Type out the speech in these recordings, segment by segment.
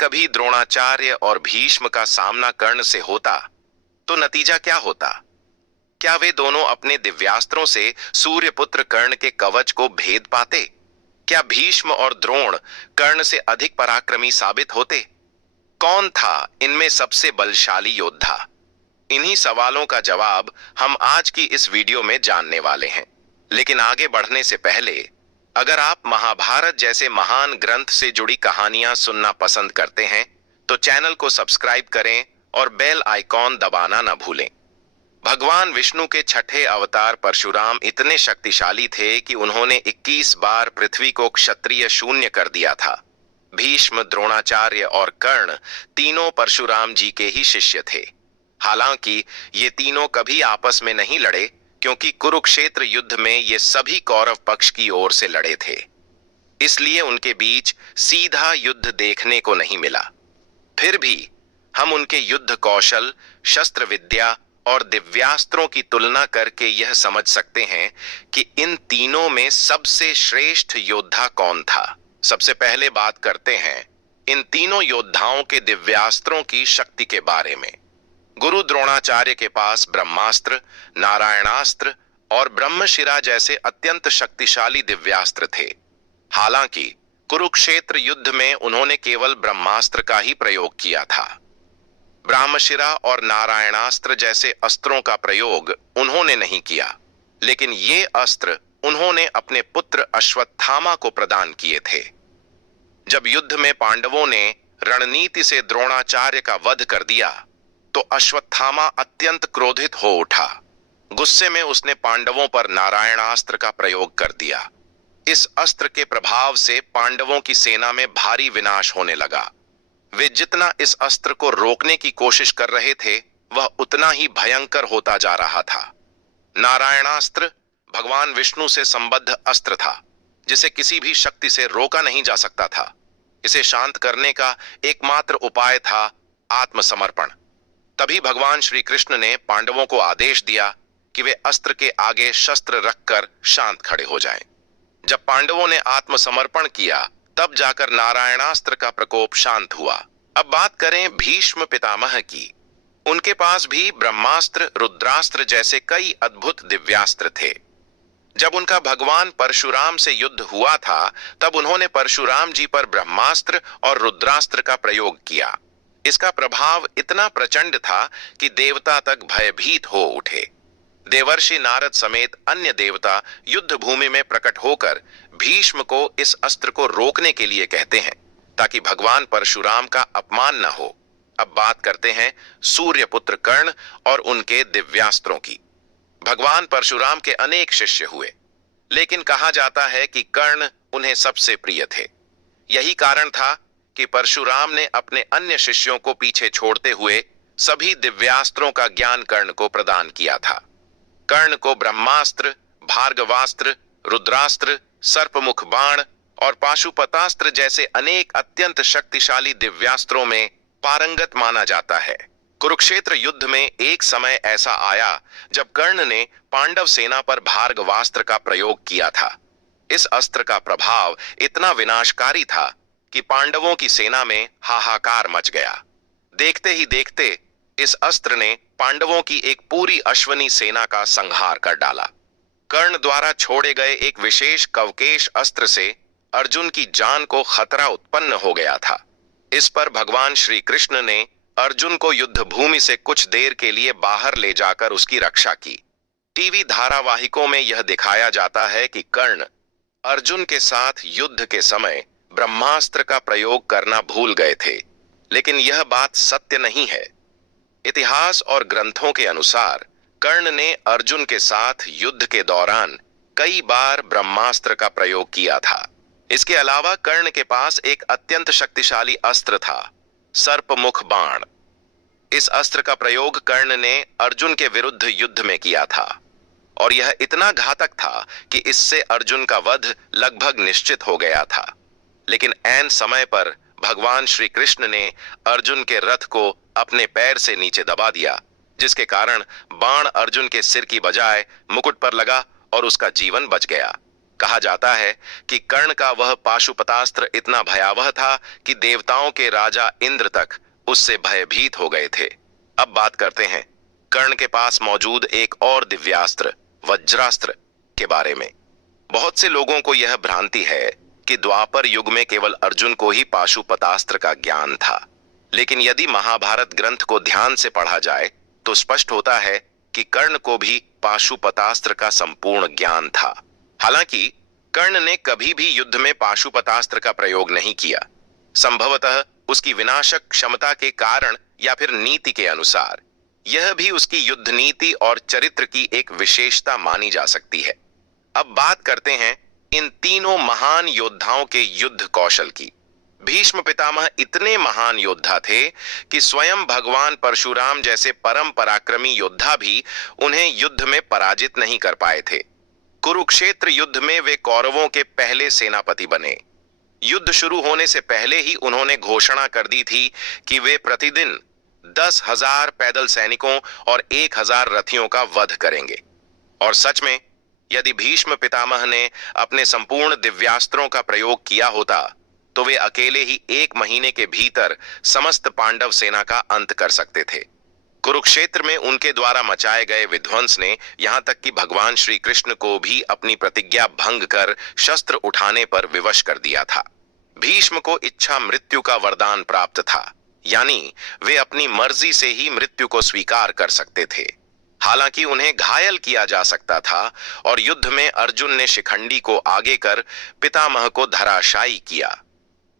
कभी द्रोणाचार्य और भीष्म का सामना कर्ण से होता तो नतीजा क्या होता? क्या वे दोनों अपने दिव्यास्त्रों से सूर्यपुत्र कर्ण के कवच को भेद पाते? क्या भीष्म और द्रोण कर्ण से अधिक पराक्रमी साबित होते? कौन था इनमें सबसे बलशाली योद्धा? इन्हीं सवालों का जवाब हम आज की इस वीडियो में जानने वाले हैं। लेकिन आगे बढ़ने से पहले, अगर आप महाभारत जैसे महान ग्रंथ से जुड़ी कहानियां सुनना पसंद करते हैं तो चैनल को सब्सक्राइब करें और बेल आइकॉन दबाना न भूलें। भगवान विष्णु के छठे अवतार परशुराम इतने शक्तिशाली थे कि उन्होंने 21 बार पृथ्वी को क्षत्रिय शून्य कर दिया था। भीष्म, द्रोणाचार्य और कर्ण तीनों परशुराम जी के ही शिष्य थे। हालांकि ये तीनों कभी आपस में नहीं लड़े, क्योंकि कुरुक्षेत्र युद्ध में ये सभी कौरव पक्ष की ओर से लड़े थे। इसलिए उनके बीच सीधा युद्ध देखने को नहीं मिला। फिर भी हम उनके युद्ध कौशल, शस्त्र विद्या और दिव्यास्त्रों की तुलना करके यह समझ सकते हैं कि इन तीनों में सबसे श्रेष्ठ योद्धा कौन था। सबसे पहले बात करते हैं इन तीनों योद्धाओं के दिव्यास्त्रों की शक्ति के बारे में। गुरु द्रोणाचार्य के पास ब्रह्मास्त्र, नारायणास्त्र और ब्रह्मशिरा जैसे अत्यंत शक्तिशाली दिव्यास्त्र थे। हालांकि कुरुक्षेत्र युद्ध में उन्होंने केवल ब्रह्मास्त्र का ही प्रयोग किया था। ब्रह्मशिरा और नारायणास्त्र जैसे अस्त्रों का प्रयोग उन्होंने नहीं किया, लेकिन ये अस्त्र उन्होंने अपने पुत्र अश्वत्थामा को प्रदान किए थे। जब युद्ध में पांडवों ने रणनीति से द्रोणाचार्य का वध कर दिया तो अश्वत्थामा अत्यंत क्रोधित हो उठा। गुस्से में उसने पांडवों पर नारायणास्त्र का प्रयोग कर दिया। इस अस्त्र के प्रभाव से पांडवों की सेना में भारी विनाश होने लगा। वे जितना इस अस्त्र को रोकने की कोशिश कर रहे थे, वह उतना ही भयंकर होता जा रहा था। नारायणास्त्र भगवान विष्णु से संबद्ध अस्त्र था, जिसे किसी भी शक्ति से रोका नहीं जा सकता था। इसे शांत करने का एकमात्र उपाय था आत्मसमर्पण। तभी भगवान श्री कृष्ण ने पांडवों को आदेश दिया कि वे अस्त्र के आगे शस्त्र रखकर शांत खड़े हो जाएं। जब पांडवों ने आत्मसमर्पण किया, तब जाकर नारायणास्त्र का प्रकोप शांत हुआ। अब बात करें भीष्म पितामह की। उनके पास भी ब्रह्मास्त्र, रुद्रास्त्र जैसे कई अद्भुत दिव्यास्त्र थे। जब उनका भगवान परशुराम से युद्ध हुआ था, तब उन्होंने परशुराम जी पर ब्रह्मास्त्र और रुद्रास्त्र का प्रयोग किया। इसका प्रभाव इतना प्रचंड था कि देवता तक भयभीत हो उठे। देवर्षि नारद समेत अन्य देवता युद्ध भूमि में प्रकट होकर भीष्म को इस अस्त्र को रोकने के लिए कहते हैं, ताकि भगवान परशुराम का अपमान न हो। अब बात करते हैं सूर्यपुत्र कर्ण और उनके दिव्यास्त्रों की। भगवान परशुराम के अनेक शिष्य हुए, लेकिन कहा जाता है कि कर्ण उन्हें सबसे प्रिय थे। यही कारण था कि परशुराम ने अपने अन्य शिष्यों को पीछे छोड़ते हुए सभी दिव्यास्त्रों का ज्ञान कर्ण को प्रदान किया था। कर्ण को ब्रह्मास्त्र, भार्गवास्त्र, रुद्रास्त्र, सर्पमुख बाण और पाशुपतास्त्र जैसे अनेक अत्यंत शक्तिशाली दिव्यास्त्रों में पारंगत माना जाता है। कुरुक्षेत्र युद्ध में एक समय ऐसा आया जब कर्ण ने पांडव सेना पर भार्गवास्त्र का प्रयोग किया था। इस अस्त्र का प्रभाव इतना विनाशकारी था कि पांडवों की सेना में हाहाकार मच गया। देखते ही देखते इस अस्त्र ने पांडवों की एक पूरी अश्वनी सेना का संहार कर डाला। कर्ण द्वारा छोड़े गए एक विशेष कवकेश अस्त्र से अर्जुन की जान को खतरा उत्पन्न हो गया था। इस पर भगवान श्री कृष्ण ने अर्जुन को युद्ध भूमि से कुछ देर के लिए बाहर ले जाकर उसकी रक्षा की। टीवी धारावाहिकों में यह दिखाया जाता है कि कर्ण अर्जुन के साथ युद्ध के समय ब्रह्मास्त्र का प्रयोग करना भूल गए थे, लेकिन यह बात सत्य नहीं है। इतिहास और ग्रंथों के अनुसार कर्ण ने अर्जुन के साथ युद्ध के दौरान कई बार ब्रह्मास्त्र का प्रयोग किया था। इसके अलावा कर्ण के पास एक अत्यंत शक्तिशाली अस्त्र था, सर्पमुख बाण। इस अस्त्र का प्रयोग कर्ण ने अर्जुन के विरुद्ध युद्ध में किया था और यह इतना घातक था कि इससे अर्जुन का वध लगभग निश्चित हो गया था। लेकिन ऐन समय पर भगवान श्री कृष्ण ने अर्जुन के रथ को अपने पैर से नीचे दबा दिया, जिसके कारण बाण अर्जुन के सिर की बजाय मुकुट पर लगा और उसका जीवन बच गया। कहा जाता है कि कर्ण का वह पाशुपतास्त्र इतना भयावह था कि देवताओं के राजा इंद्र तक उससे भयभीत हो गए थे। अब बात करते हैं कर्ण के पास मौजूद एक और दिव्यास्त्र वज्रास्त्र के बारे में। बहुत से लोगों को यह भ्रांति है कि द्वापर युग में केवल अर्जुन को ही पाशुपतास्त्र का ज्ञान था, लेकिन यदि महाभारत ग्रंथ को ध्यान से पढ़ा जाए तो स्पष्ट होता है कि कर्ण को भी पाशुपतास्त्र का संपूर्ण ज्ञान था। हालांकि कर्ण ने कभी भी युद्ध में पाशुपतास्त्र का प्रयोग नहीं किया। संभवतः उसकी विनाशक क्षमता के कारण या फिर नीति के अनुसार यह भी उसकी युद्ध नीति और चरित्र की एक विशेषता मानी जा सकती है। अब बात करते हैं इन तीनों महान योद्धाओं के युद्ध कौशल की। भीष्म पितामह इतने महान योद्धा थे कि स्वयं भगवान परशुराम जैसे परम पराक्रमी योद्धा भी उन्हें युद्ध में पराजित नहीं कर पाए थे। कुरुक्षेत्र युद्ध में वे कौरवों के पहले सेनापति बने। युद्ध शुरू होने से पहले ही उन्होंने घोषणा कर दी थी कि वे प्रतिदिन 10,000 पैदल सैनिकों और 1,000 रथियों का वध करेंगे। और सच में यदि भीष्म पितामह ने अपने संपूर्ण दिव्यास्त्रों का प्रयोग किया होता तो वे अकेले ही 1 महीने के भीतर समस्त पांडव सेना का अंत कर सकते थे। कुरुक्षेत्र में उनके द्वारा मचाए गए विध्वंस ने यहां तक कि भगवान श्री कृष्ण को भी अपनी प्रतिज्ञा भंग कर शस्त्र उठाने पर विवश कर दिया था। भीष्म को इच्छा मृत्यु का वरदान प्राप्त था, यानी वे अपनी मर्जी से ही मृत्यु को स्वीकार कर सकते थे। हालांकि उन्हें घायल किया जा सकता था और युद्ध में अर्जुन ने शिखंडी को आगे कर पितामह को धराशायी किया।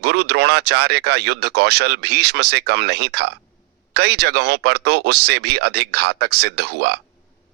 गुरु द्रोणाचार्य का युद्ध कौशल भीष्म से कम नहीं था, कई जगहों पर तो उससे भी अधिक घातक सिद्ध हुआ।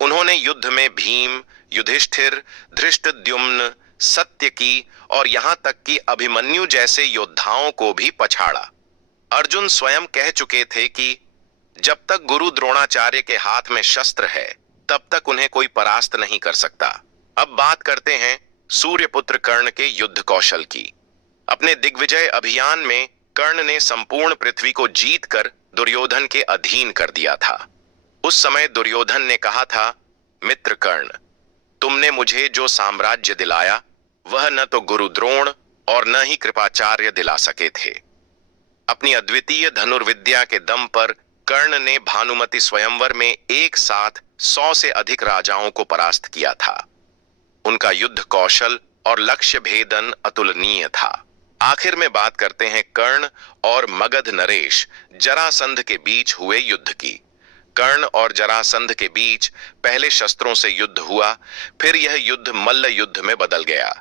उन्होंने युद्ध में भीम, युधिष्ठिर, धृष्टद्युम्न, सत्यकी और यहां तक कि अभिमन्यु जैसे योद्धाओं को भी पछाड़ा। अर्जुन स्वयं कह चुके थे कि जब तक गुरु द्रोणाचार्य के हाथ में शस्त्र है तब तक उन्हें कोई परास्त नहीं कर सकता। अब बात करते हैं सूर्यपुत्र कर्ण के युद्ध कौशल की। अपने दिग्विजय अभियान में कर्ण ने संपूर्ण पृथ्वी को जीतकर दुर्योधन के अधीन कर दिया था। उस समय दुर्योधन ने कहा था, मित्र कर्ण, तुमने मुझे जो साम्राज्य दिलाया वह न तो गुरु द्रोण और न ही कृपाचार्य दिला सके थे। अपनी अद्वितीय धनुर्विद्या के दम पर कर्ण ने भानुमति स्वयंवर में एक साथ 100 से अधिक राजाओं को परास्त किया था। उनका युद्ध कौशल और लक्ष्य भेदन अतुलनीय था। आखिर में बात करते हैं कर्ण और मगध नरेश जरासंध के बीच हुए युद्ध की। कर्ण और जरासंध के बीच पहले शस्त्रों से युद्ध हुआ, फिर यह युद्ध मल्ल युद्ध में बदल गया।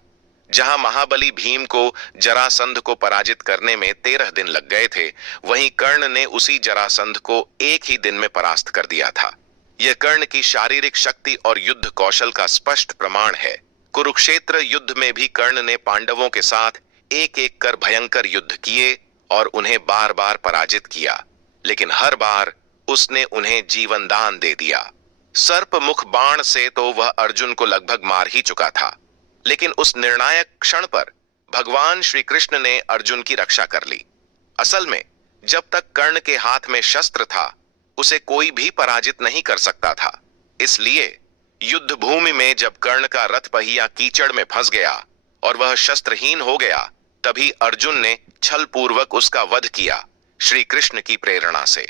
जहां महाबली भीम को जरासंध को पराजित करने में 13 दिन लग गए थे, वहीं कर्ण ने उसी जरासंध को एक ही दिन में परास्त कर दिया था। यह कर्ण की शारीरिक शक्ति और युद्ध कौशल का स्पष्ट प्रमाण है। कुरुक्षेत्र युद्ध में भी कर्ण ने पांडवों के साथ एक एक कर भयंकर युद्ध किए और उन्हें बार बार पराजित किया, लेकिन हर बार उसने उन्हें जीवन दान दे दिया। सर्प मुख बाण से तो वह अर्जुन को लगभग मार ही चुका था, लेकिन उस निर्णायक क्षण पर भगवान श्री कृष्ण ने अर्जुन की रक्षा कर ली। असल में जब तक कर्ण के हाथ में शस्त्र था उसे कोई भी पराजित नहीं कर सकता था। इसलिए युद्ध भूमि में जब कर्ण का रथ पहिया कीचड़ में फंस गया और वह शस्त्रहीन हो गया, तभी अर्जुन ने छल पूर्वक उसका वध किया, श्री कृष्ण की प्रेरणा से।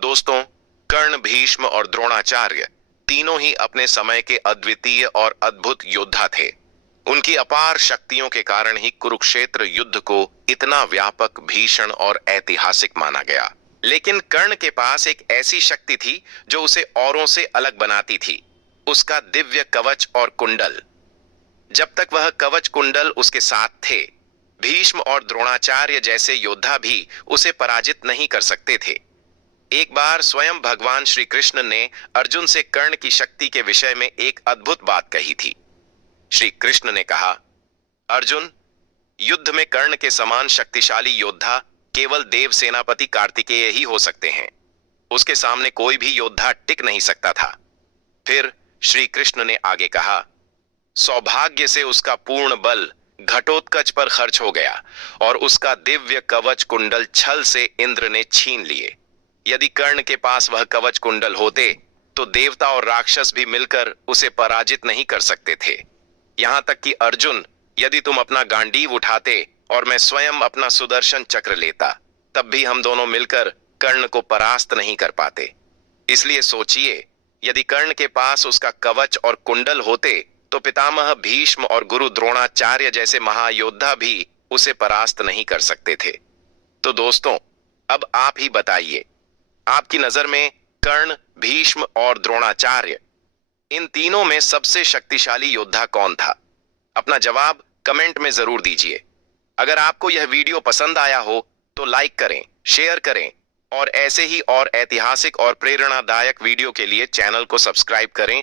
दोस्तों, कर्ण, भीष्म और द्रोणाचार्य तीनों ही अपने समय के अद्वितीय और अद्भुत योद्धा थे। उनकी अपार शक्तियों के कारण ही कुरुक्षेत्र युद्ध को इतना व्यापक, भीषण और ऐतिहासिक माना गया। लेकिन कर्ण के पास एक ऐसी शक्ति थी जो उसे औरों से अलग बनाती थी, उसका दिव्य कवच और कुंडल। जब तक वह कवच कुंडल उसके साथ थे, भीष्म और द्रोणाचार्य जैसे योद्धा भी उसे पराजित नहीं कर सकते थे। एक बार स्वयं भगवान श्री कृष्ण ने अर्जुन से कर्ण की शक्ति के विषय में एक अद्भुत बात कही थी। श्री कृष्ण ने कहा, अर्जुन, युद्ध में कर्ण के समान शक्तिशाली योद्धा केवल देव सेनापति कार्तिकेय ही हो सकते हैं। उसके सामने कोई भी योद्धा टिक नहीं सकता था। फिर श्री कृष्ण ने आगे कहा, सौभाग्य से उसका पूर्ण बल घटोत्कच पर खर्च हो गया और उसका दिव्य कवच कुंडल छल से इंद्र ने छीन लिए। यदि कर्ण के पास वह कवच कुंडल होते तो देवता और राक्षस भी मिलकर उसे पराजित नहीं कर सकते थे। यहां तक कि अर्जुन, यदि तुम अपना गांडीव उठाते और मैं स्वयं अपना सुदर्शन चक्र लेता, तब भी हम दोनों मिलकर कर्ण को परास्त नहीं कर पाते। इसलिए सोचिए, यदि कर्ण के पास उसका कवच और कुंडल होते तो पितामह भीष्म और गुरु द्रोणाचार्य जैसे महायोद्धा भी उसे परास्त नहीं कर सकते थे। तो दोस्तों, अब आप ही बताइए, आपकी नजर में कर्ण, भीष्म और द्रोणाचार्य, इन तीनों में सबसे शक्तिशाली योद्धा कौन था? अपना जवाब कमेंट में जरूर दीजिए। अगर आपको यह वीडियो पसंद आया हो तो लाइक करें, शेयर करें और ऐसे ही और ऐतिहासिक और प्रेरणादायक वीडियो के लिए चैनल को सब्सक्राइब करें।